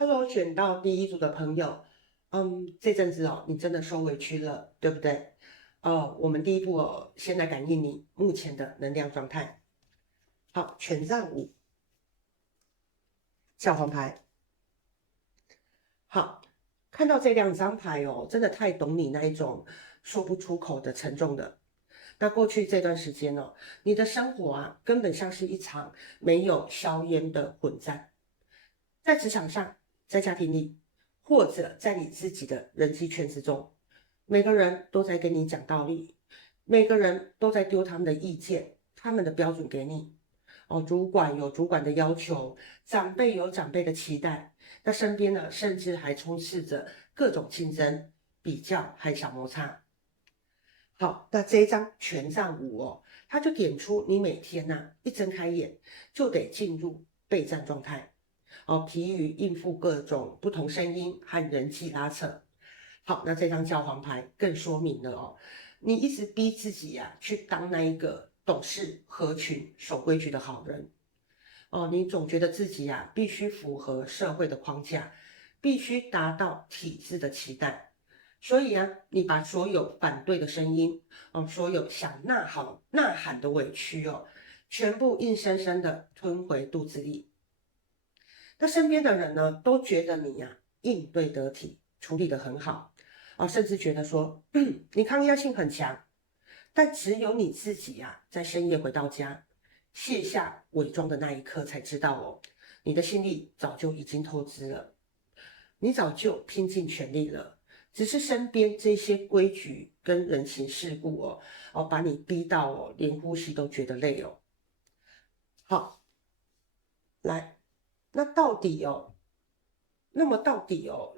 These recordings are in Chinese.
Hello，選到第一組的朋友，這陣子你真的受委屈了，對不對？我們第一步先來感應你目前的能量狀態。好，權杖五，教皇牌。好，看到這兩張牌真的太懂你那一種說不出口的沉重的。那過去這段時間你的生活根本像是一場沒有硝煙的混戰，在職場上，在家庭裡，或者在你自己的人際圈子中，每個人都在跟你講道理，每個人都在丟他們的意見、他們的標準給你。主管有主管的要求，長輩有長輩的期待，那身邊呢，甚至還充斥着各種競爭、比較和小摩擦。好，那這一張權杖五它就點出你每天一睜開眼就得進入備戰狀態。疲於應付各種不同聲音和人際拉扯。好，那這張教皇牌更說明了你一直逼自己去當那一個懂事、合群、守規矩的好人。你總覺得自己必須符合社會的框架，必須達到體制的期待。所以你把所有反對的聲音，所有想吶喊的委屈全部硬生生的吞回肚子裡。那身邊的人呢，都覺得你應對得體，處理得很好，甚至覺得說，你抗壓性很強。但只有你自己在深夜回到家，卸下偽裝的那一刻，才知道你的心力早就已經透支了，你早就拼盡全力了，只是身邊這些規矩跟人情世故把你逼到連呼吸都覺得累哦。好，來。那到底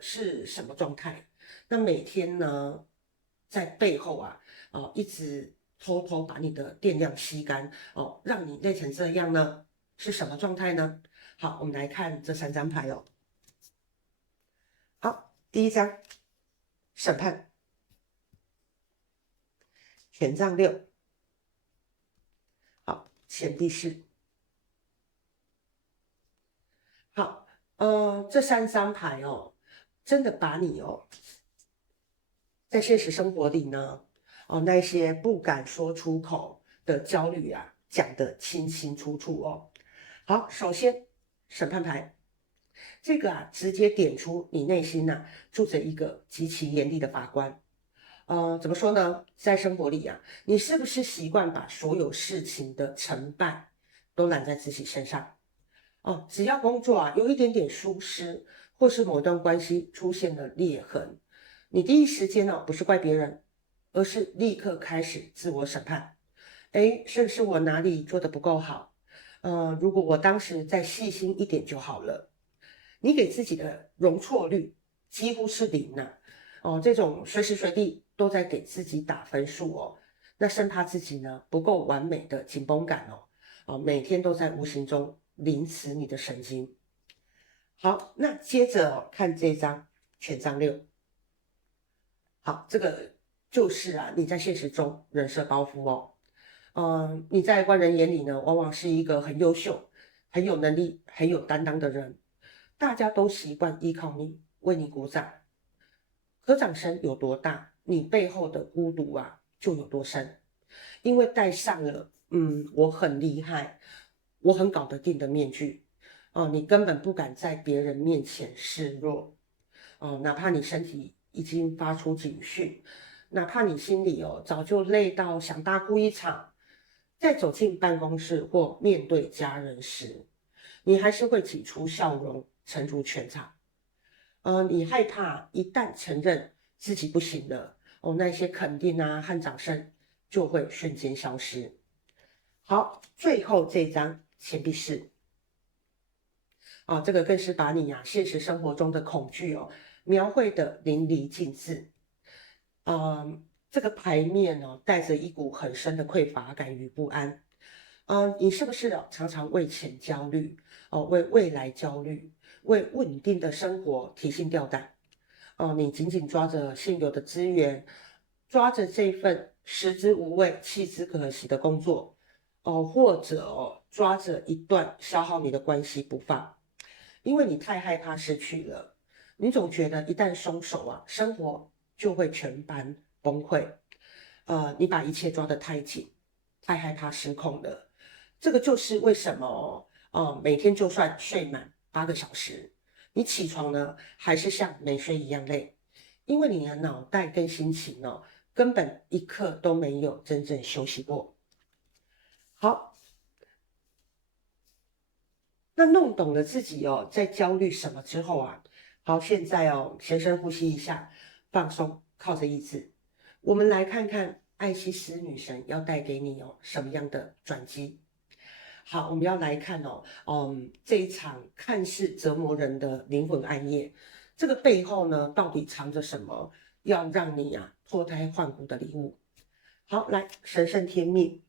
是什麼狀態？那每天呢，在背後一直偷偷把你的電量吸乾讓你累成這樣呢？是什麼狀態呢？好，我們來看這三張牌好，第一張審判，權杖六，好，錢幣四。好，這三張牌真的把你在現實生活裡呢，那些不敢說出口的焦慮講得清清楚楚好，首先審判牌，這個直接點出你內心住着一個極其嚴厲的法官。怎麼說呢？在生活裡你是不是習慣把所有事情的成敗都攬在自己身上？只要工作有一點點疏失，或是某段關係出現了裂痕，你第一時間不是怪別人，而是立刻開始自我審判。是不是我哪裡做得不夠好？如果我當時再細心一點就好了。你給自己的容錯率幾乎是零這種隨時隨地都在給自己打分數那生怕自己呢不夠完美的緊繃感每天都在無形中凌遲你的神經。好，那接着看這張權杖六。好，這個就是你在現實中人設包袱你在外人眼裡呢，往往是一個很優秀、很有能力、很有擔當的人，大家都習慣依靠你，為你鼓掌。可掌聲有多大，你背後的孤獨就有多深，因為戴上了我很厲害，我很搞得定的面具你根本不敢在別人面前示弱哪怕你身體已經發出警訊，哪怕你心裡早就累到想大哭一場，在走進辦公室或面對家人時，你還是會擠出笑容，沉住全場。你害怕一旦承認自己不行了那些肯定和掌聲就會瞬間消失。好，最後這張錢幣四這個更是把你現實生活中的恐懼描繪得淋漓盡致。這個牌面帶着一股很深的匱乏感與不安。你是不是常常為錢焦慮為未來焦慮，為穩定的生活提心吊膽你緊緊抓着現有的資源，抓着這份食之無味棄之可惜的工作或者抓着一段消耗你的關係不放。因為你太害怕失去了，你總覺得一旦鬆手啊，生活就會全盤崩潰。你把一切抓得太緊，太害怕失控了。這個就是為什麼每天就算睡滿8個小時，你起床呢還是像沒睡一樣累，因為你的腦袋跟心情根本一刻都沒有真正休息過。好，那弄懂了自己在焦慮什麼之後啊，好，現在先深呼吸一下，放鬆，靠着椅子，我們來看看艾西斯女神要帶給你什麼樣的轉機。好，我們要來看這一場看似折磨人的靈魂暗夜，這個背後呢，到底藏着什麼要讓你脫胎換骨的禮物？好，來，神聖天命，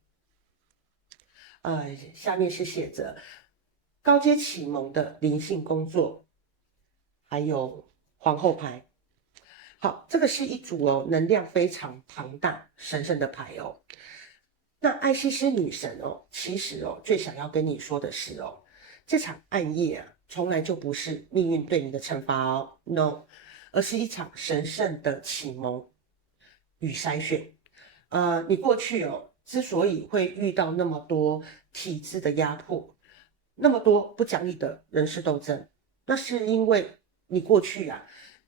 下面是寫着高階啟蒙的靈性工作，還有皇後牌。好，這個是一組能量非常龐大、神聖的牌哦。那艾西斯女神其實最想要跟你說的是這場暗夜啊，從來就不是命運對你的懲罰，no， 而是一場神聖的啟蒙與篩選。你過去之所以會遇到那麼多體制的壓迫，那麼多不講理的人事鬥爭，那是因為你過去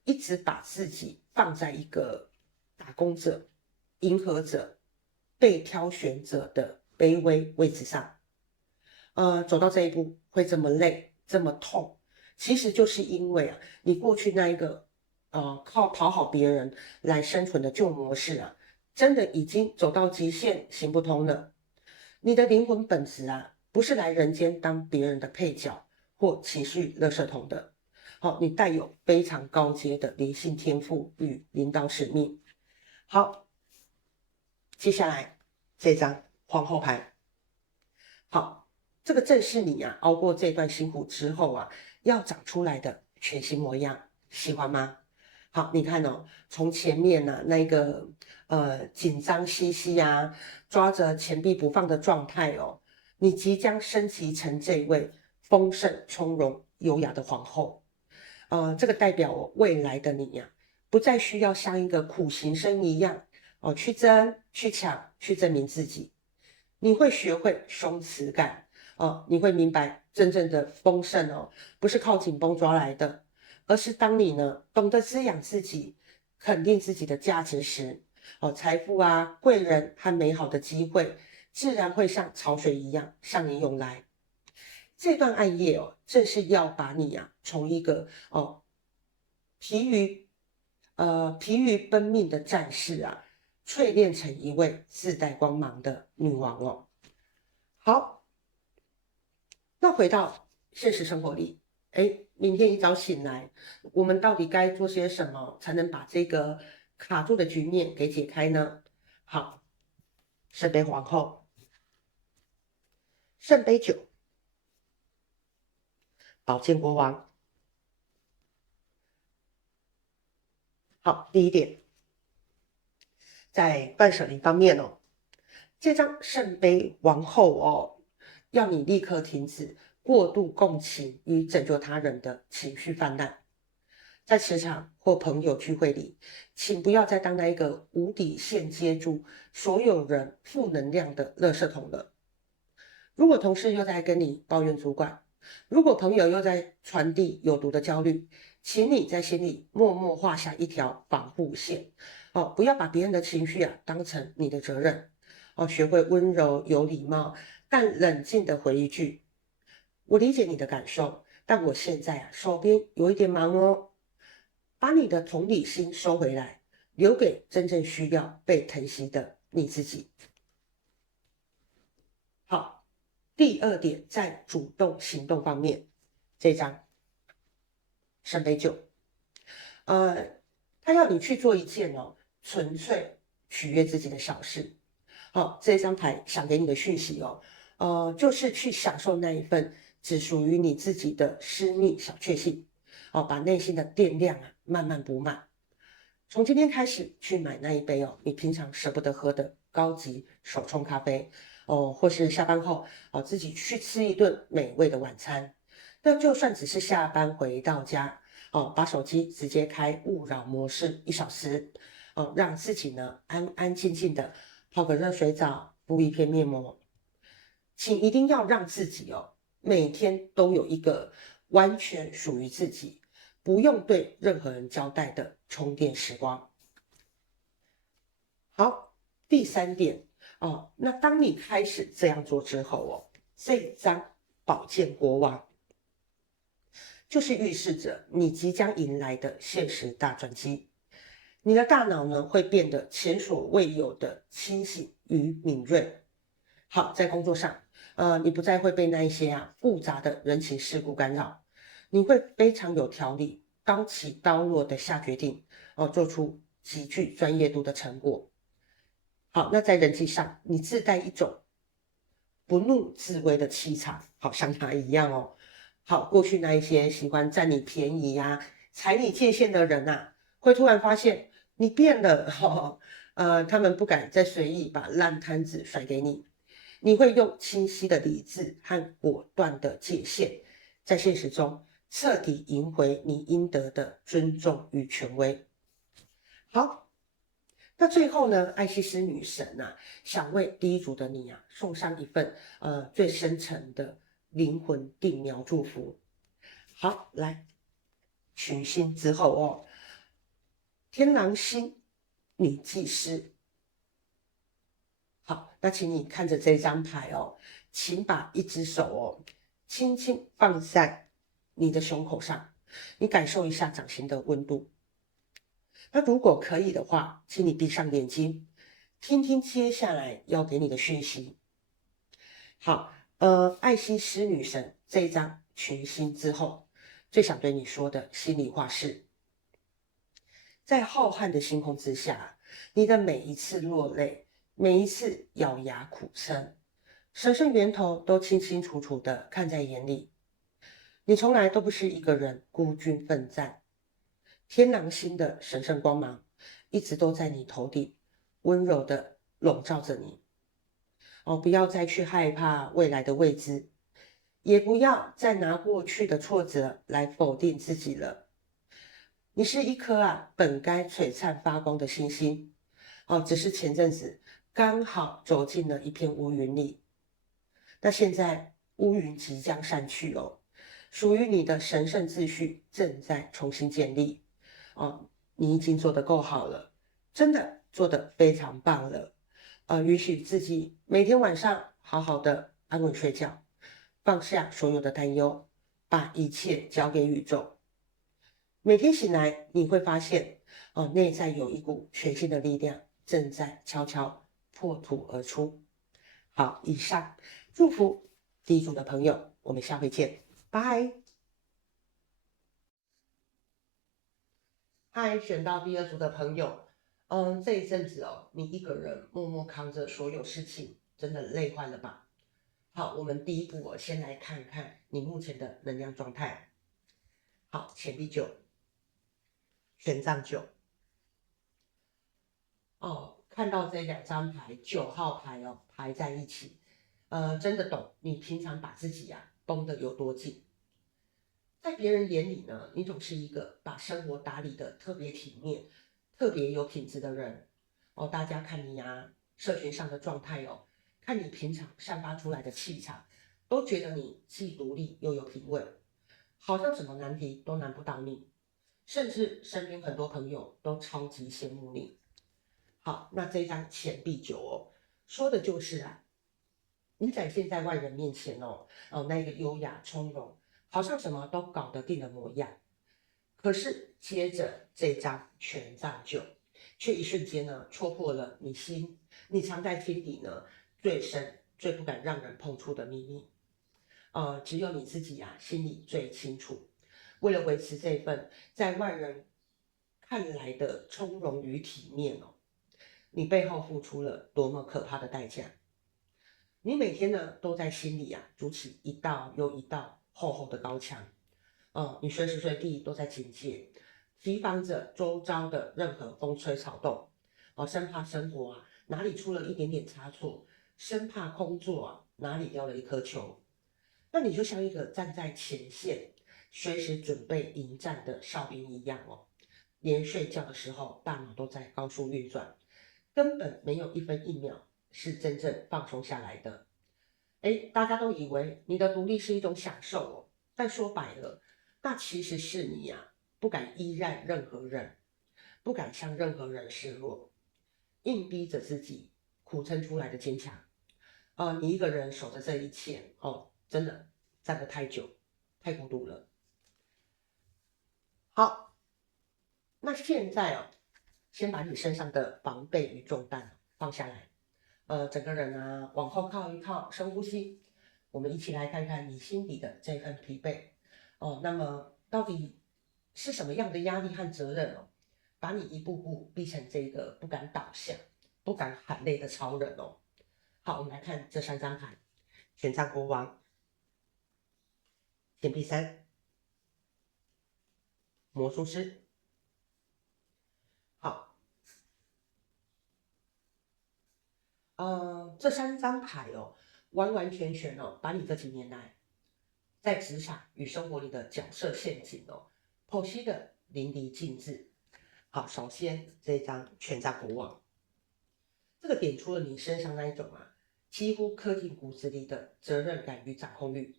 一直把自己放在一個打工者、迎合者、被挑選者的卑微位置上。走到這一步會這麼累、這麼痛，其實就是因為你過去那一個靠討好別人來生存的舊模式真的已經走到極限，行不通了。你的靈魂本質不是來人間當別人的配角或情緒垃圾桶的。你帶有非常高階的靈性天賦與領導使命。好，接下來這張皇後牌。好，這個正是你熬過這段辛苦之後要長出來的全新模樣，喜歡嗎？好，你看從前面那個緊張兮兮抓着錢幣不放的狀態你即將升級成這位豐盛、從容、優雅的皇後。這個代表未來的你不再需要像一個苦行僧一樣去爭、去搶、去證明自己。你會學會鬆弛感你會明白真正的豐盛不是靠緊繃抓來的，而是當你懂得滋養自己、肯定自己的價值時，財富貴人和美好的機會自然會像潮水一樣向你湧來。這段暗夜正是要把你從一個疲於奔命的戰士淬煉成一位自帶光芒的女王好，那回到現實生活裡，明天一早醒來，我們到底該做些什麼才能把這個卡住的局面給解開呢？好，聖杯皇後，聖杯9，寶劍國王。好，第一點，在斷捨離方面這張聖杯王後要你立刻停止過度共情與拯救他人的情緒泛濫。在職場或朋友聚會裡，請不要再當那一個無底線接住所有人負能量的垃圾桶了。如果同事又在跟你抱怨主管，如果朋友又在傳遞有毒的焦慮，請你在心裡默默畫下一條防護線不要把別人的情緒當成你的責任學會溫柔有禮貌，但冷靜地回一句：我理解你的感受，但我現在手邊有一點忙把你的同理心收回來，留給真正需要被疼惜的你自己。好，第二點，在主動行動方面，這張聖杯9，他要你去做一件純粹取悅自己的小事。好，這張牌想給你的訊息就是去享受那一份只屬於你自己的私密小確幸把內心的電量慢慢補滿。從今天開始去買那一杯你平常捨不得喝的高級手沖咖啡或是下班後自己去吃一頓美味的晚餐。那就算只是下班回到家，把手機直接開勿擾模式1小時，讓自己呢安安靜靜的泡個熱水澡，敷一片面膜。請一定要讓自己每天都有一個完全屬於自己，不用對任何人交代的充電時光。好，第3點那當你開始這樣做之後這張寶劍國王就是預示着你即將迎來的現實大轉機。你的大腦呢會變得前所未有的清醒與敏銳。好，在工作上，你不再會被那一些複雜的人情世故干擾，你會非常有條理、刀起刀落的下決定，做出極具專業度的成果。好，那在人際上，你自帶一種不怒自威的氣場，好像他一樣好，過去那一些喜歡占你便宜踩你界限的人會突然發現你變了他們不敢再隨意把爛攤子甩給你。你會用清晰的理智和果斷的界限，在現實中徹底贏回你應得的尊重與權威。好，那最後呢，艾西斯女神想為第一組的你送上一份最深沉的靈魂定苗祝福。好，來群星之後天狼星女祭司。好，那請你看着這張牌請把一隻手輕輕放在你的胸口上，你感受一下掌心的溫度。那如果可以的話，請你閉上眼睛，聽聽接下來要給你的訊息。好，艾西斯女神這一張群星之後，最想對你說的心裡話是，在浩瀚的星空之下，你的每一次落淚，每一次咬牙苦撐，神聖源頭都清清楚楚地看在眼裡。你從來都不是一個人孤軍奮戰，天狼星的神聖光芒一直都在你頭頂，溫柔地籠罩着你。不要再去害怕未來的未知，也不要再拿過去的挫折來否定自己了。你是一顆本該璀璨發光的星星，只是前陣子剛好走進了一片烏雲裡。那現在烏雲即將散去屬於你的神聖秩序正在重新建立。你已經做得夠好了，真的做得非常棒了。允許自己每天晚上好好的安穩睡覺，放下所有的擔憂，把一切交給宇宙。每天醒來，你會發現內在有一股全新的力量正在悄悄破土而出。好，以上祝福第一組的朋友，我們下回見，拜。嗨，選到第2組的朋友，這一陣子你一個人默默扛着所有事情，真的累壞了吧？好，我們第一步先來看看你目前的能量狀態。好，錢幣9，權杖9。看到這2張牌，9號牌排在一起，真的懂你平常把自己繃得有多緊。在別人眼裡呢，你總是一個把生活打理得特別體面、特別有品質的人。大家看你社群上的狀態看你平常散發出來的氣場，都覺得你既獨立又有品味，好像什麼難題都難不倒你，甚至身邊很多朋友都超級羨慕你。好，那這張錢幣9說的就是你展現在外人面前那個優雅從容，好像什麼都搞得定的模樣。可是接着這張權杖9，卻一瞬間戳破了你藏在心底最深、最不敢讓人碰觸的秘密。只有你自己心裡最清楚。為了維持這份在外人看來的從容與體面你背後付出了多麼可怕的代價。你每天都在心裡築起一道又一道厚厚的高牆。你隨時隨地都在警戒，提防着周遭的任何風吹草動。生怕生活哪裡出了一點點差錯，生怕工作哪裡掉了一顆球。那你就像一個站在前線，隨時準備迎戰的哨兵一樣哦。連睡覺的時候，大腦都在高速運轉，根本沒有一分一秒是真正放鬆下來的。大家都以為你的獨立是一種享受哦，但說白了，那其實是你呀，不敢依賴任何人，不敢向任何人示弱，硬逼着自己苦撐出來的堅強。你一個人守着這一切哦，真的站得太久，太孤獨了。好，那現在哦，先把你身上的防備與重擔放下來，整個人啊往後靠一靠，深呼吸。我們一起來看看你心底的這份疲憊哦。那麼到底是什麼樣的壓力和責任哦，把你一步步逼成這個不敢倒下、不敢喊累的超人哦？好，我們來看這3張牌：權杖國王、錢幣3、魔術師。好，這3張牌哦，完完全全哦，把你這幾年來在職場與生活裡的角色陷阱哦，剖析的淋漓盡致。好，首先這張權杖國王，這個點出了你身上那一種幾乎刻進骨子裡的責任感與掌控欲。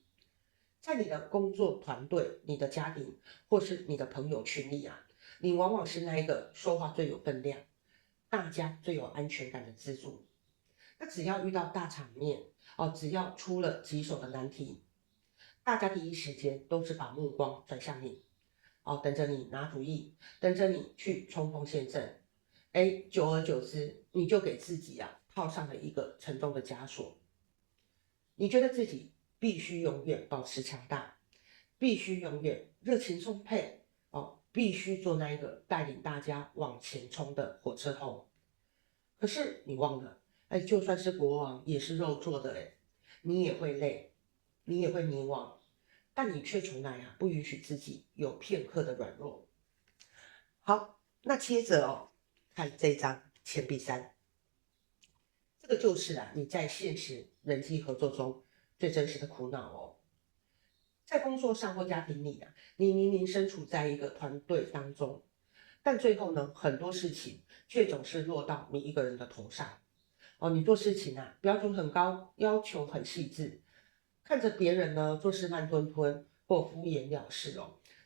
在你的工作團隊、你的家庭或是你的朋友群裡你往往是那一個說話最有分量、大家最有安全感的支柱。那只要遇到大場面只要出了棘手的難題，大家第一時間都是把目光轉向你，等着你拿主意，等着你去衝鋒陷陣。久而久之，你就給自己套上了一個沉重的枷鎖。你覺得自己必須永遠保持強大，必須永遠熱情充沛，必須做那一個帶領大家往前衝的火車頭。可是你忘了，就算是國王也是肉做的，你也會累，你也會迷惘，但你卻從來不允許自己有片刻的軟弱。好，那接着看這張錢幣3，這個就是你在現實人際合作中最真實的苦惱哦。在工作上或家庭裡你明明身處在一個團隊當中，但最後呢，很多事情卻總是落到你一個人的頭上。你做事情標準很高，要求很細緻，看着別人呢做事慢吞吞或敷衍了事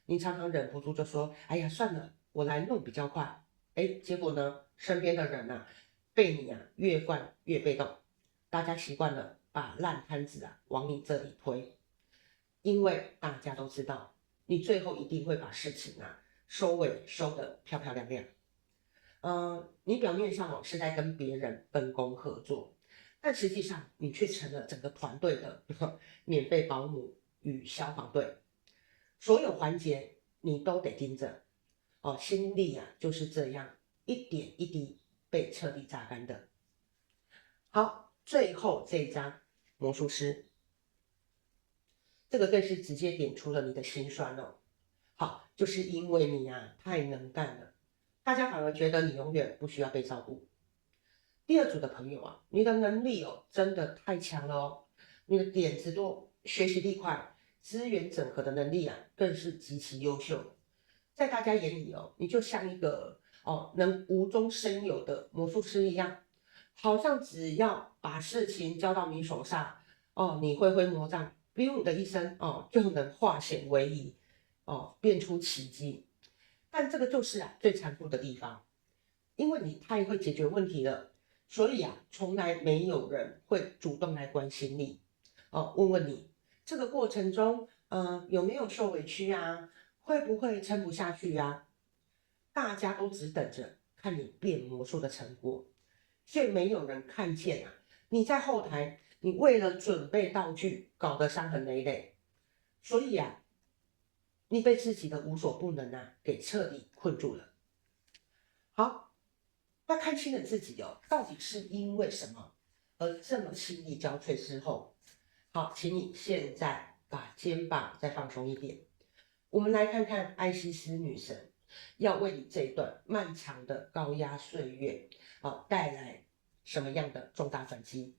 你常常忍不住就說：“哎呀，算了，我來弄比較快。”結果呢，身邊的人被你越慣越被動，大家習慣了把爛攤子往你這裡推，因為大家都知道你最後一定會把事情收尾收得漂漂亮亮。你表面上是在跟別人分工合作，但實際上你卻成了整個團隊的免費保姆與消防隊，所有環節你都得盯着，心力就是這樣一點一滴被徹底榨乾的。好，最後這一張魔術師，這個更是直接點出了你的心酸哦。好，就是因為你太能幹了，大家反而覺得你永遠不需要被照顧。第二組的朋友你的能力真的太強了哦，你的點子多，學習力快，資源整合的能力更是極其優秀。在大家眼裡你就像一個能無中生有的魔術師一樣，好像只要把事情交到你手上你揮揮魔杖，biu的一聲就能化險為夷變出奇蹟。但這個就是最殘酷的地方，因為你太會解決問題了，所以從來沒有人會主動來關心你問問你這個過程中有沒有受委屈會不會撐不下去大家都只等着看你變魔術的成果，卻沒有人看見你在後台，你為了準備道具搞得傷痕累累，所以你被自己的無所不能給徹底困住了。好，那看清了自己到底是因為什麼而這麼心力交瘁之後，好，請你現在把肩膀再放鬆一點。我們來看看艾西斯女神要為你這一段漫長的高壓歲月帶來什麼樣的重大轉機。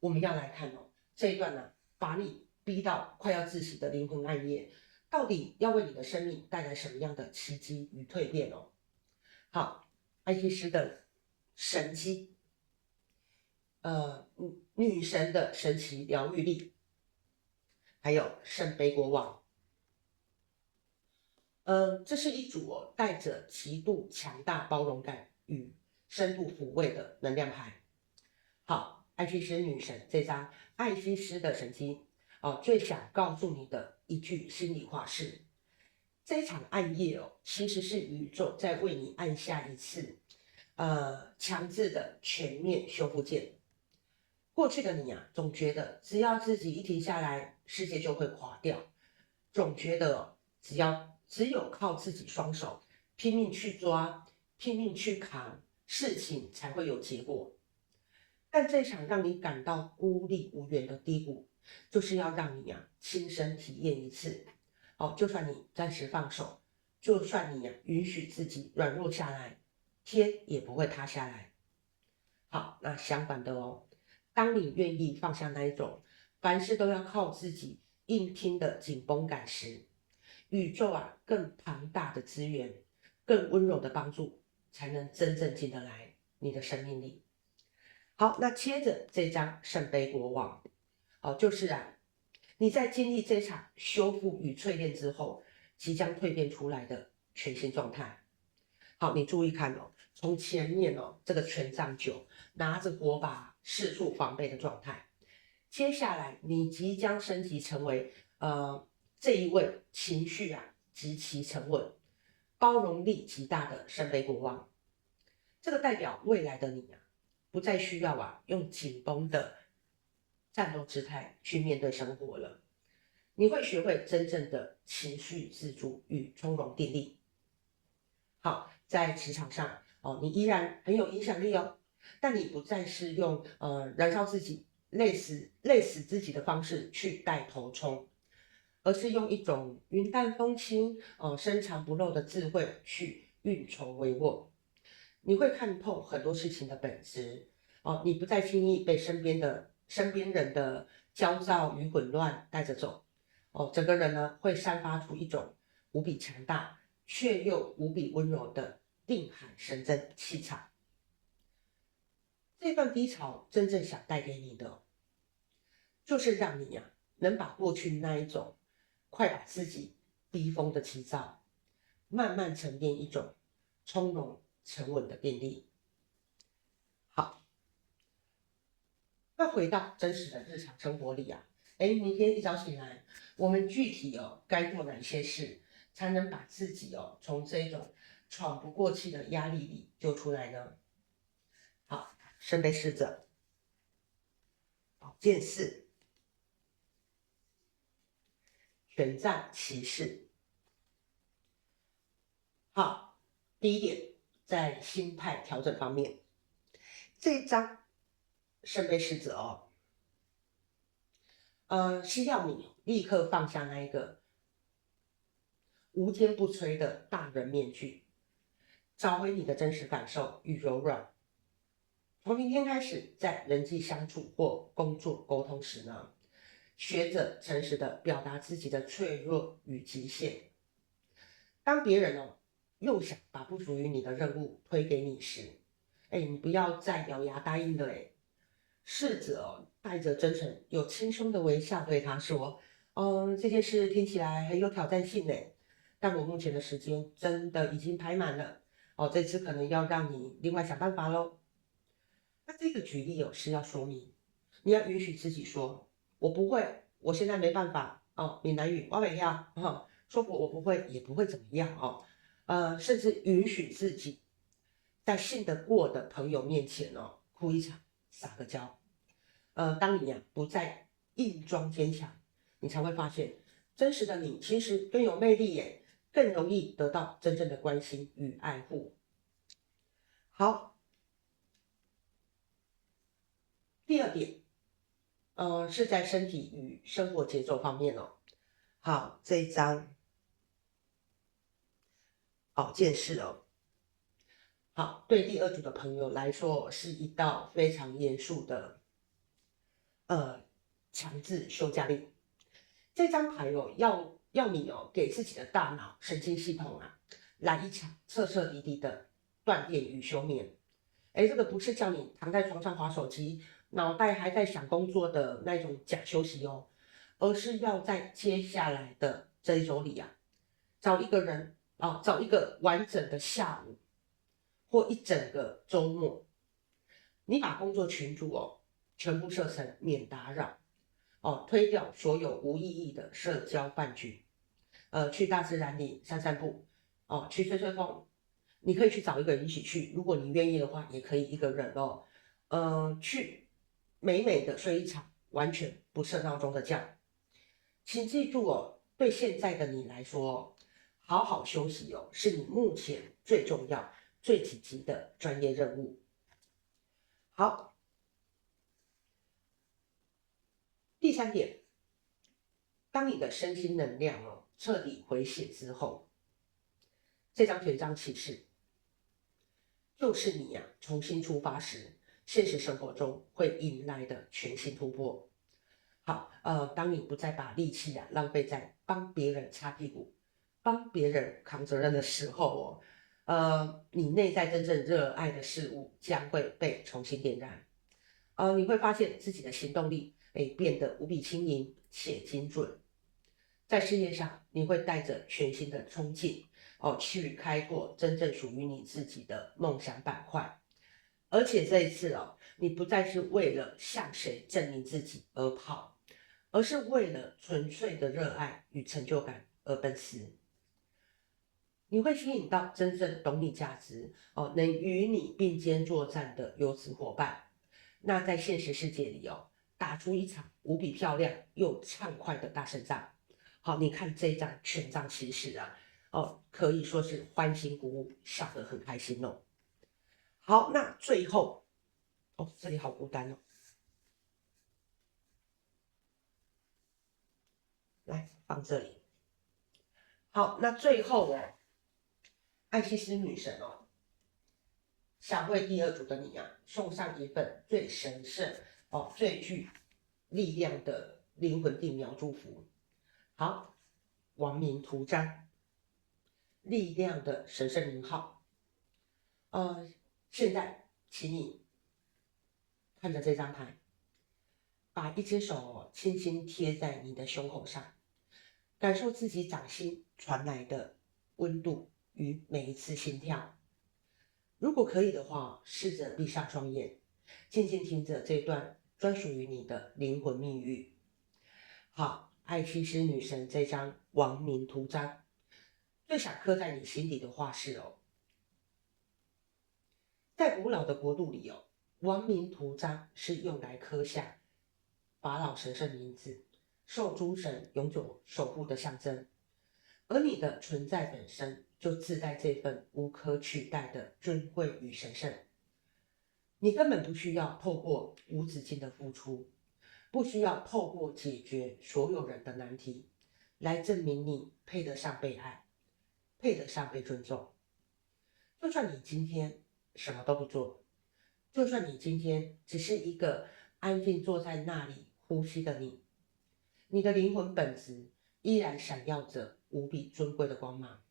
我們要來看這一段把你逼到快要窒息的靈魂暗夜，到底要為你的生命帶來什麼樣的奇蹟與蛻變哦？好，艾西斯的神蹟，女神的神奇療癒力，還有聖杯國王。這是一組帶着極度強大包容感與深度撫慰的能量牌。好，艾西斯女神這張艾西斯的神蹟最想告訴你的一句心裡話是：這一場暗夜其實是宇宙在為你按下一次強制的全面修復鍵。過去的你總覺得只要自己一停下來，世界就會垮掉，總覺得只有靠自己雙手拼命去抓、拼命去扛，事情才會有結果。但這場讓你感到孤立無援的低谷，就是要讓你親身體驗一次。就算你暫時放手，就算你允許自己軟弱下來，天也不會塌下來。好，那相反的當你願意放下那一種凡事都要靠自己硬拼的緊繃感時，宇宙更龐大的資源、更溫柔的幫助，才能真正進得來你的生命裡。好，那接着這張聖杯國王，就是你在經歷這場修復與淬煉之後，即將蛻變出來的全新狀態。好，你注意看從前面這個權杖9拿着火把四處防備的狀態，接下來你即將升級成為這一位情緒極其沉穩、包容力極大的聖杯國王。這個代表未來的你不再需要用緊繃的戰鬥姿態去面對生活了。你會學會真正的情緒自主與從容定力。好，在職場上你依然很有影響力但你不再是用燃燒自己、累死自己的方式去帶頭衝，而是用一種雲淡風輕、深藏不露的智慧去運籌帷幄。你會看透很多事情的本質你不再輕易被身邊人的焦躁與混亂帶着走整個人會散發出一種無比強大卻又無比溫柔的定海神針氣場。這段低潮真正想帶給你的，就是讓你能把過去那一種快把自己逼瘋的急躁，慢慢沉澱一種從容沉穩的定力。好，那回到真實的日常生活裡明天一早醒來，我們具體該做哪些事，才能把自己從這種喘不過氣的壓力裡救出來呢？好，聖杯侍者、寶劍4、權杖騎士。好，第一點，在心態調整方面，這一張聖杯侍者是要你立刻放下那一個無堅不摧的大人面具，找回你的真實感受與柔軟。從明天開始，在人際相處或工作溝通時呢，學着誠實的表達自己的脆弱與極限。當別人又想把不屬於你的任務推給你時，你不要再咬牙答應了試着帶着真誠又輕鬆的微笑對他說：這件事聽起來很有挑戰性但我目前的時間真的已經排滿了這次可能要讓你另外想辦法咯。那這個舉例是要說明你要允許自己說我不會，我現在沒辦法閩南語我不要說我不會也不會怎麼樣甚至允許自己在信得過的朋友面前哭一場撒個嬌。當你不再硬裝堅強，你才會發現真實的你其實更有魅力更容易得到真正的關心與愛護。好，第二點是在身體與生活節奏方面好，這一張寶劍4好，對第二組的朋友來說是一道非常嚴肅的強制休假令。這張牌哦，要你哦，給自己的大腦神經系統啊，來一場徹徹底底的斷電與休眠。這個不是叫你躺在床上滑手機，腦袋還在想工作的那種假休息哦，而是要在接下來的這一周裡啊，找一個人啊，找一個完整的下午或一整個周末，你把工作群組哦全部設成免打擾哦，推掉所有無意義的社交飯局，去大自然裡散散步哦，去吹吹風。你可以去找一個人一起去，如果你願意的話，也可以一個人哦，去美美的睡一場完全不設鬧鐘的覺。請記住哦，對現在的你來說，好好休息哦，是你目前最重要、最緊急的專業任務。好，第3點，當你的身心能量哦徹底回血之後，這張權杖騎士。就是你呀，重新出發時，現實生活中會迎來的全新突破。好，當你不再把力氣浪費在幫別人擦屁股、幫別人扛責任的時候你內在真正熱愛的事物將會被重新點燃。你會發現自己的行動力變得無比輕盈且精準。在事業上，你會帶着全新的衝勁去開拓真正屬於你自己的夢想板塊，而且這一次你不再是為了向誰證明自己而跑，而是為了純粹的熱愛與成就感而奔馳。你會吸引到真正懂你價值能與你並肩作戰的優質夥伴。那在現實世界裡打出一場無比漂亮又暢快的大勝仗。好，你看這張權杖騎士可以說是歡欣鼓舞，笑得很開心哦。好，那最後這裡好孤單哦，來放這裡。好，那最後艾西斯女神想為第2組的你送上一份最神聖最具力量的靈魂定描祝福。好，王明圖章，力量的神聖名號。現在請你看着這張牌，把一隻手輕輕貼在你的胸口上，感受自己掌心傳來的溫度與每一次心跳。如果可以的話，試着閉上雙眼，靜靜聽着這段專屬於你的靈魂密語。好，艾西斯女神這張王明圖章，最想刻在你心底的話是在古老的國度裡王明圖章是用來刻下法老神聖名字，受諸神永久守護的象徵。而你的存在本身就自帶這份無可取代的尊貴與神聖。你根本不需要透過無止境的付出，不需要透過解決所有人的難題，來證明你配得上被愛，配得上被尊重。就算你今天什麼都不做，就算你今天只是一個安靜坐在那裡呼吸的你，你的靈魂本質依然閃耀着無比尊貴的光芒。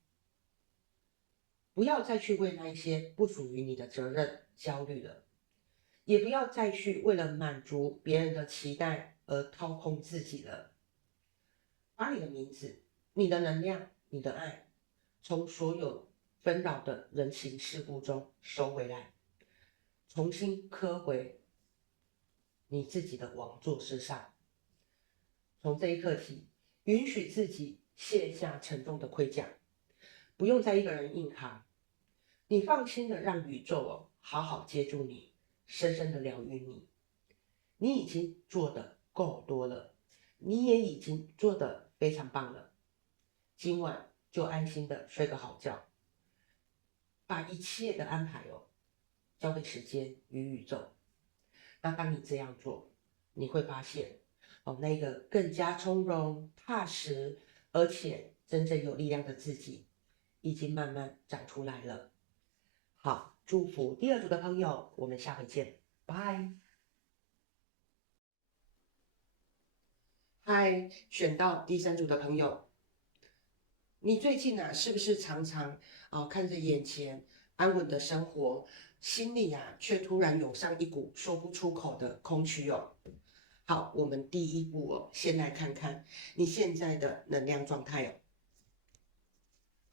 不要再去為那一些不屬於你的責任焦慮了，也不要再去為了滿足別人的期待而掏空自己了。把你的名字、你的能量、你的愛，從所有紛擾的人情世故中收回來，重新刻回你自己的王座之上。從這一刻起，允許自己卸下沉重的盔甲，不用再一個人硬扛。你放心的讓宇宙好好接住你，深深的療癒你。你已經做得夠多了，你也已經做得非常棒了。今晚就安心的睡個好覺，把一切的安排交給時間與宇宙。那當你這樣做，你會發現那個更加從容、踏實，而且真正有力量的自己，已經慢慢長出來了。好，祝福第2組的朋友，我們下回見，拜。嗨，選到第三組的朋友，你最近啊，是不是常常看着眼前安穩的生活，心裡啊卻突然湧上一股說不出口的空虛哦？好，我們第一步哦，先來看看你現在的能量狀態哦。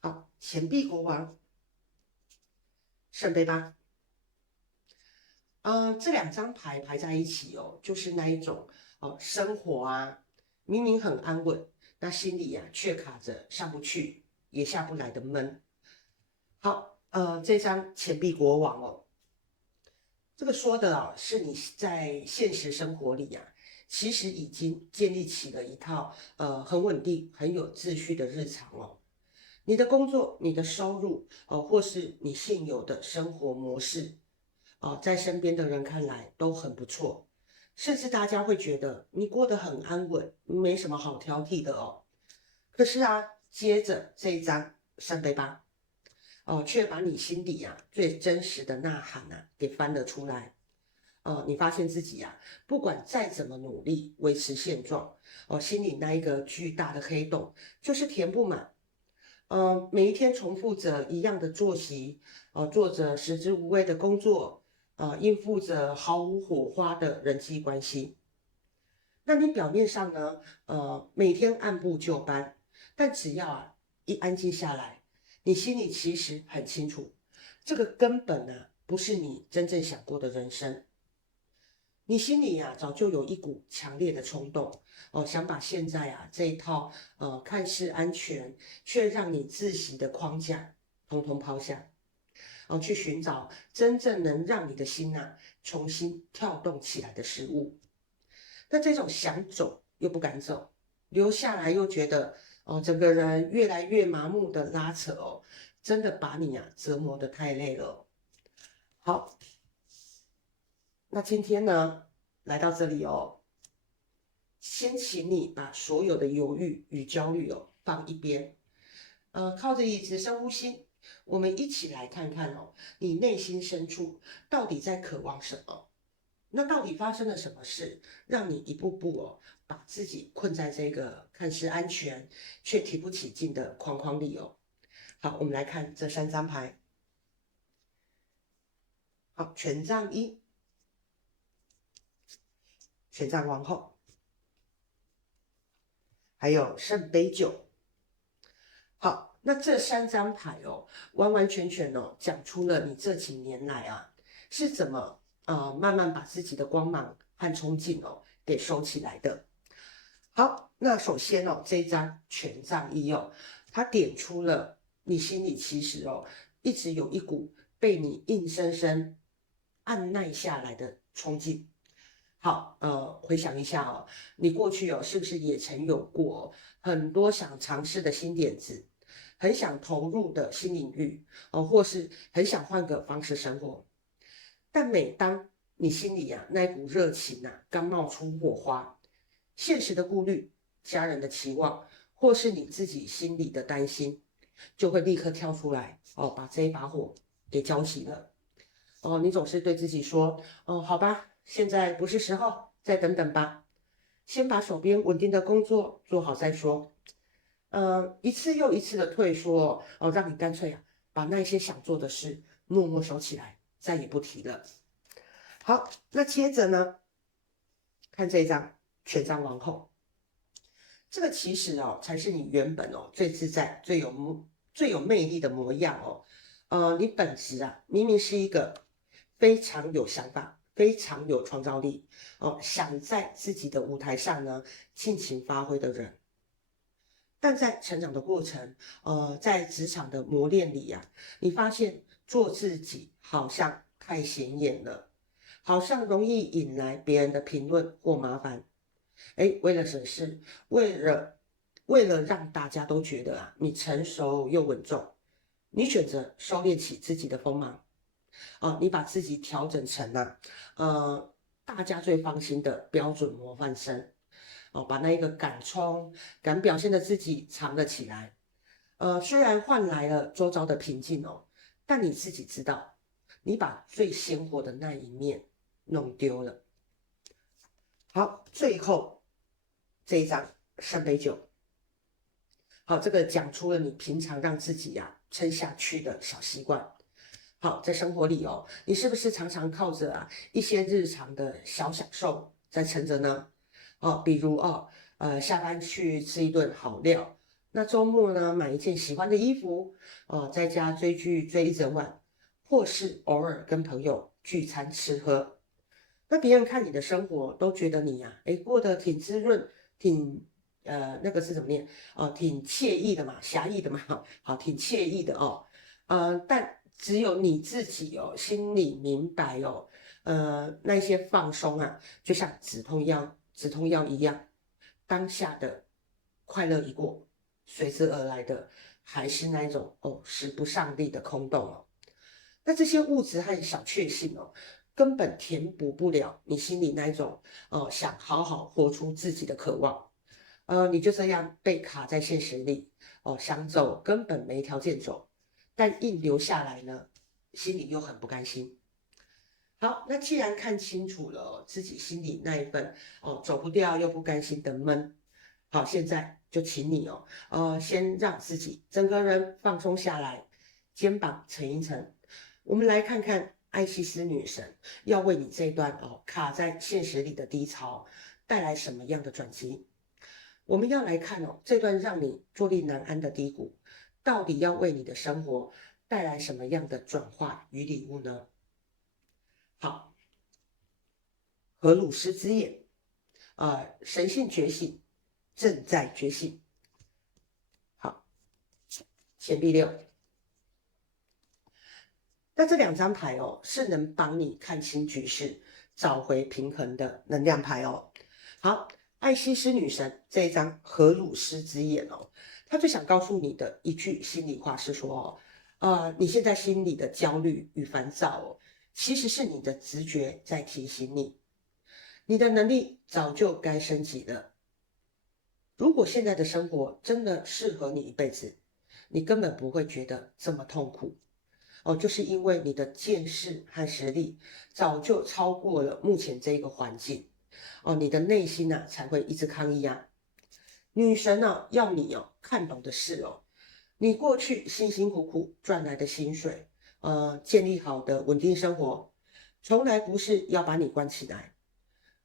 好，錢幣國王，聖杯八。這兩張牌排在一起哦，就是那一種生活啊，明明很安穩，那心裡啊卻卡着上不去也下不來的悶。好，這張錢幣國王哦，這個說的啊，是你在現實生活裡啊，其實已經建立起了一套很穩定、很有秩序的日常哦。你的工作、你的收入或是你現有的生活模式。在身邊的人看來都很不錯，甚至大家會覺得你過得很安穩，沒什麼好挑剔的哦。可是啊，接着這一張聖杯八，卻把你心底啊最真實的吶喊啊給翻了出來。你發現自己啊，不管再怎麼努力維持現狀，心裡那一個巨大的黑洞就是填不滿。每一天重複着一樣的作息，做着食之無味的工作。應付着毫無火花的人際關係。那你表面上呢，每天按部就班，但只要啊一安靜下來，你心裡其實很清楚，這個根本呢不是你真正想過的人生。你心裡呀早就有一股強烈的衝動，想把現在啊這一套看似安全卻讓你窒息的框架統統拋下。去尋找真正能讓你的心重新跳動起來的事物。那這種想走又不敢走，留下來又覺得整個人越來越麻木的拉扯真的把你折磨得太累了。好，那今天呢來到這裡先請你把所有的猶豫與焦慮放一邊，靠着椅子深呼吸。我們一起來看看你內心深處到底在渴望什麼？那到底發生了什麼事，讓你一步步把自己困在這個看似安全卻提不起勁的框框裡哦？好，我們來看這三張牌。好，權杖一，權杖王後，還有聖杯九。好。那這三張牌完完全全講出了你這幾年來是怎麼慢慢把自己的光芒和衝勁給收起來的。好，那首先這一張權杖一它點出了你心裡其實一直有一股被你硬生生按捺下來的衝勁。好，回想一下你過去是不是也曾有過很多想嘗試的新點子？很想投入的新領域或是很想換個方式生活，但每當你心裡那股熱情剛冒出火花，現實的顧慮、家人的期望，或是你自己心裡的擔心，就會立刻跳出來把這一把火給澆熄了。你總是對自己說好吧，現在不是時候，再等等吧，先把手邊穩定的工作做好再說。一次又一次的退縮讓你乾脆把那些想做的事默默收起來，再也不提了。好，那接着呢，看這一張權杖王後，這個其實才是你原本最自在、最有魅力的模樣你本質明明是一個非常有想法、非常有創造力想在自己的舞台上呢盡情發揮的人。但在成長的過程，在職場的磨練裡你發現做自己好像太顯眼了，好像容易引來別人的評論或麻煩。為了省事，為了讓大家都覺得你成熟又穩重，你選擇收斂起自己的鋒芒，你把自己調整成大家最放心的標準模範生。把那一個敢衝、敢表現的自己藏了起來。雖然換來了周遭的平靜但你自己知道，你把最鮮活的那一面弄丟了。好，最後這一張聖杯九。好，這個講出了你平常讓自己撐下去的小習慣。好，在生活裡你是不是常常靠着一些日常的小享受在撐着呢？比如下班去吃一頓好料，那周末呢買一件喜歡的衣服，在家追劇追一整晚，或是偶爾跟朋友聚餐吃喝。那別人看你的生活都覺得你過得挺滋潤，挺那個是怎麼念？挺愜意的嘛，俠義的嘛，好，挺愜意的但只有你自己心裡明白那些放鬆就像止痛藥一樣，當下的快樂一過，隨之而來的還是那種使不上力的空洞那這些物質和小確幸根本填補不了你心裡那一種想好好活出自己的渴望。你就這樣被卡在現實裡想走根本沒條件走，但硬留下來呢，心裡又很不甘心。好，那既然看清楚了自己心裡那一份走不掉又不甘心的悶，好，現在就請你先讓自己整個人放鬆下來，肩膀沉一沉。我們來看看艾西斯女神要為你這段卡在現實裡的低潮帶來什麼樣的轉機。我們要來看這段讓你坐立難安的低谷，到底要為你的生活帶來什麼樣的轉化與禮物呢？好，荷魯斯之眼，神性覺醒，正在覺醒。好，錢幣六。那這兩張牌是能幫你看清局勢，找回平衡的能量牌好，艾西斯女神這一張荷魯斯之眼她最想告訴你的一句心裡話是說你現在心裡的焦慮與煩躁其實是你的直覺在提醒你，你的能力早就該升級了。如果現在的生活真的適合你一輩子，你根本不會覺得這麼痛苦就是因為你的見識和實力早就超過了目前這個環境你的內心才會一直抗議女神要你看懂的是你過去辛辛苦苦賺來的薪水建立好的穩定生活，從來不是要把你關起來，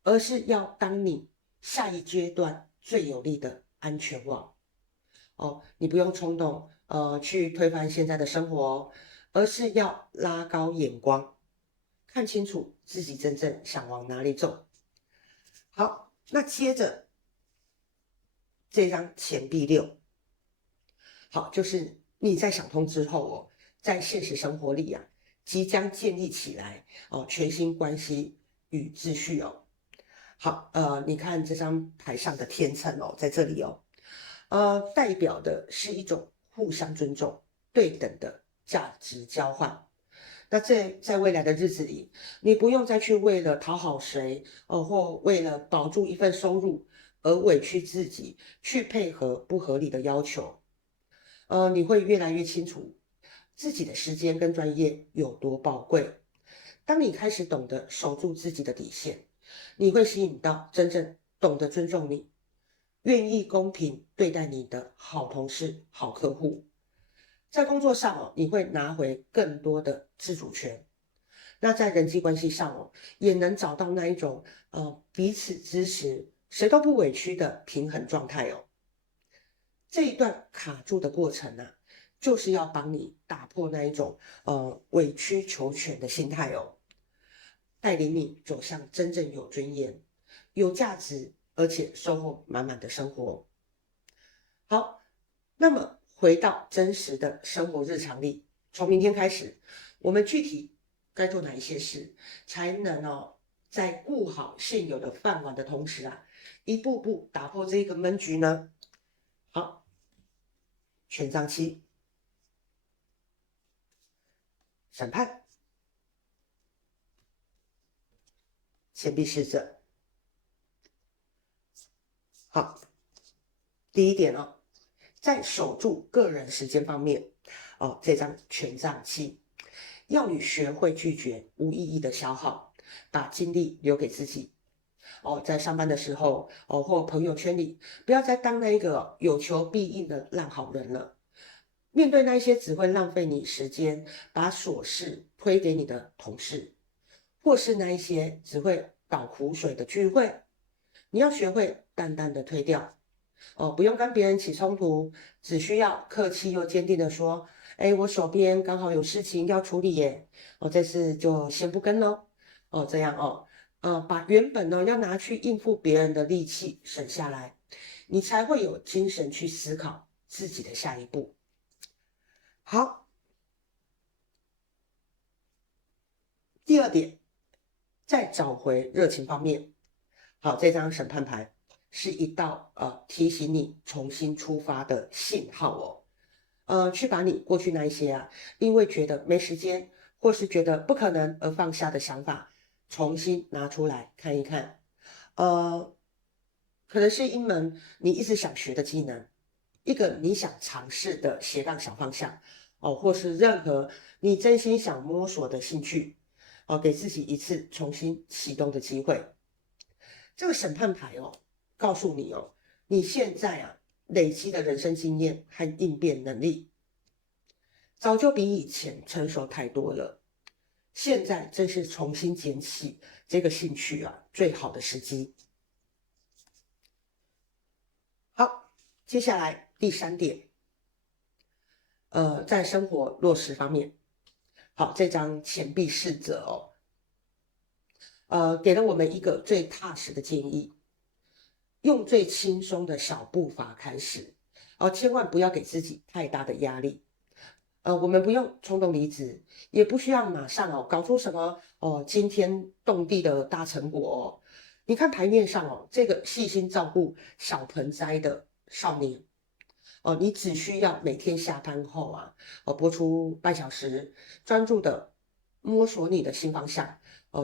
而是要當你下一階段最有力的安全網你不用衝動去推翻現在的生活而是要拉高眼光，看清楚自己真正想往哪裡走。好，那接着這張錢幣六，好，就是你在想通之後在現實生活裡即將建立起來全新關係與秩序好，你看這張牌上的天秤在這裡代表的是一種互相尊重、對等的價值交換。那在未來的日子裡，你不用再去為了討好誰或為了保住一份收入而委屈自己去配合不合理的要求。你會越來越清楚自己的時間跟專業有多寶貴。當你開始懂得守住自己的底線，你會吸引到真正懂得尊重你、願意公平對待你的好同事、好客戶。在工作上你會拿回更多的自主權。那在人際關係上也能找到那一種彼此支持、誰都不委屈的平衡狀態這一段卡住的過程就是要幫你打破那一種委曲求全的心態帶領你走向真正有尊嚴、有價值，而且收穫滿滿的生活。好，那麼回到真實的生活日常裡，從明天開始，我們具體該做哪一些事，才能在顧好現有的飯碗的同時一步步打破這個悶局呢？好，權杖七，審判，錢幣侍者。好，第一點在守住個人時間方面這張權杖七要你學會拒絕無意義的消耗，把精力留給自己。在上班的時候或朋友圈裡，不要再當那一個有求必應的爛好人了。面對那些只會浪費你時間，把瑣事推給你的同事，或是那一些只會倒苦水的聚會，你要學會淡淡的推掉。不用跟別人起衝突，只需要客氣又堅定的說：我手邊剛好有事情要處理耶，這次就先不跟咯。這樣把原本呢要拿去應付別人的力氣省下來，你才會有精神去思考自己的下一步。好，第二點，在找回熱情方面，好，這張審判牌是一道提醒你重新出發的信號去把你過去那一些因為覺得沒時間或是覺得不可能而放下的想法，重新拿出來看一看。可能是一門你一直想學的技能，一個你想嘗試的斜槓小方向或是任何你真心想摸索的興趣給自己一次重新啟動的機會。這個審判牌告訴你你現在累積的人生經驗和應變能力，早就比以前成熟太多了。現在正是重新撿起這個興趣最好的時機。好，接下來第3點，在生活落實方面，好，這張錢幣侍者給了我們一個最踏實的建議，用最輕鬆的小步伐開始，千萬不要給自己太大的壓力。我們不用衝動離職，也不需要馬上搞出什麼驚天動地的大成果你看牌面上這個細心照顧小盆栽的少年你只需要每天下班後撥出半小時，專注的摸索你的新方向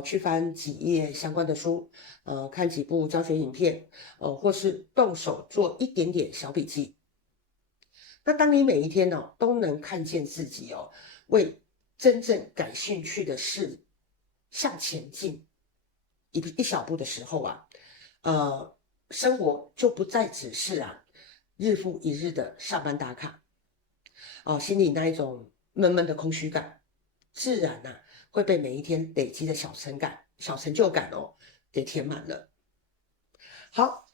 去翻幾頁相關的書，看幾部教學影片，或是動手做一點點小筆記。那當你每一天都能看見自己為真正感興趣的事向前進一小步的時候生活就不再只是日復一日的上班打卡心裡那一種悶悶的空虛感，自然會被每一天累積的小成就感給填滿了。好，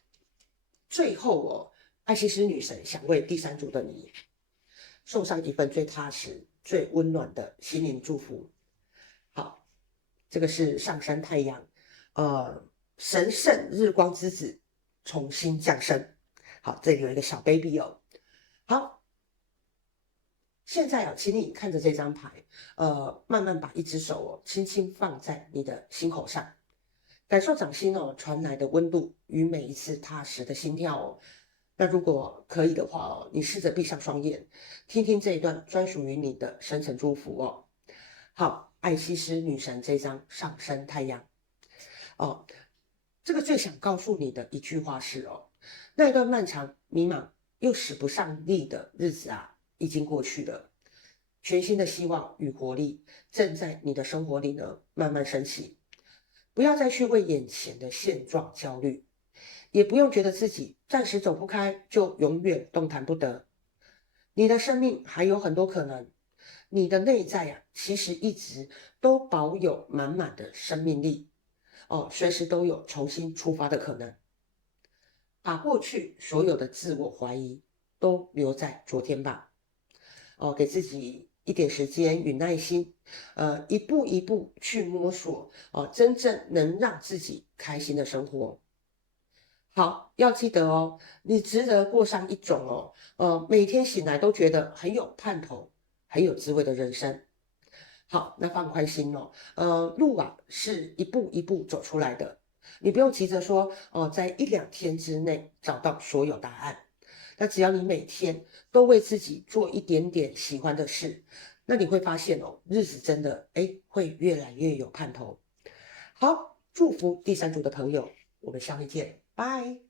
最後艾西斯女神想為第3組的你送上一份最踏實、最溫暖的心靈祝福。好，這個是上升太陽，神聖日光之子重新降生。好，這裡有一個小 baby 好，現在請你看着這張牌，慢慢把一隻手輕輕放在你的心口上，感受掌心傳來的溫度與每一次踏實的心跳那如果可以的話你試着閉上雙眼，聽聽這一段專屬於你的深層祝福好，艾西斯女神這張上升太陽這個最想告訴你的一句話是那一段漫長、迷茫又使不上力的日子已經過去了，全新的希望與活力正在你的生活裡呢慢慢升起。不要再去為眼前的現狀焦慮，也不用覺得自己暫時走不開就永遠動彈不得。你的生命還有很多可能，你的內在其實一直都保有滿滿的生命力隨時都有重新出發的可能。把過去所有的自我懷疑都留在昨天吧給自己一點時間與耐心一步一步去摸索真正能讓自己開心的生活。好，要記得你值得過上一種每天醒來都覺得很有盼頭、很有滋味的人生。好，那放寬心路是一步一步走出來的，你不用急着說在1-2天之內找到所有答案。那只要你每天都為自己做一點點喜歡的事，那你會發現日子真的會越來越有盼頭。好，祝福第3組的朋友，我們下回見，拜。